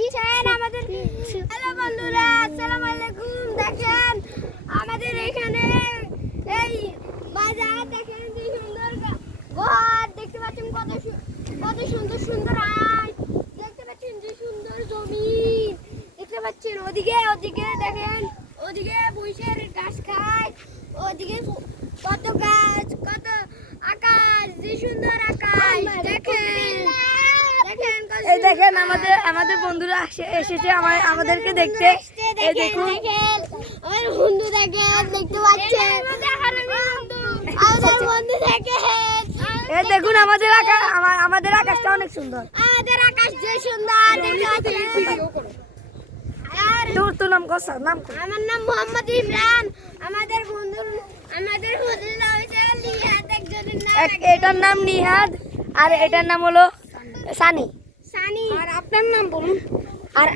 পাচ্ছেন আমাদের। হ্যালো বন্ধুরা, আসসালামু আলাইকুম। দেখেন আমাদের এখানে এই বাজার, দেখেন কি সুন্দর ঘর দেখতে পাচ্ছেন, কত সুন্দর সুন্দর আয় দেখতে পাচ্ছেন, যে সুন্দর জমি দেখতে পাচ্ছেন। ওদিকে দেখেন, ওদিকে বৈশের গাছ খায়, ওদিকে কত গাছ, কত আকাশ, যে সুন্দর আকাশ দেখেন। এই দেখেন আমাদের বন্ধুরা এসেছে আমাদেরকে দেখতে। এই দেখুন আমার বন্ধু দেখেন, দেখতে পাচ্ছেন আমাদের বন্ধু দেখেন। এই দেখুন আমাদের আকাশটা অনেক সুন্দর। আমাদের আকাশ যে সুন্দর দেখতে পাচ্ছেন। তোর নাম কসা নাম কর। আমার নাম মোহাম্মদ ইমরান। আমাদের বন্ধুর নাম হচ্ছে নিহাদ, একজনের নাম এটার নাম নিহাদ আর এটার নাম হলো সানি। সানি। আর আপনার নাম বলুন। আর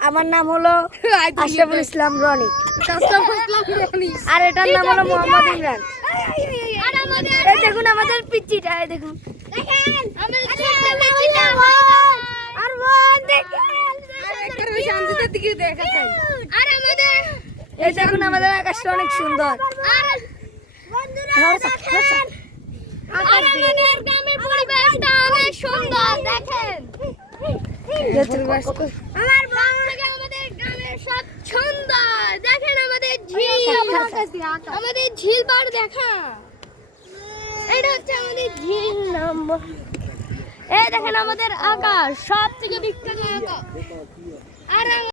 আমার নাম হলো আশরাফুল ইসলাম রনি। আর এটার নাম হলো মোহাম্মদ ইমরান। আর আমাদের এই দেখুন আমাদের পিচ্চিটা, এই দেখুন দেখেন আমাদের ছোট্ট পিচ্চিটা আর বোন দেখেন। আর আমাদের এই দেখুন আমাদের আকাশটা অনেক সুন্দর। আর বন্ধুরা দেখেন, আর আমাদের গ্রামের পরিবেশটা অনেক সুন্দর দেখেন। আমার বাবা থেকে আমাদের গ্রামের সব সুন্দর দেখেন। আমাদের ঝিল পাড় দেখা, এটা হচ্ছে আমাদের ঝিল নম্বর। এই দেখেন আমাদের আকাশ সব থেকে বিখ্যাত আকাশ। আর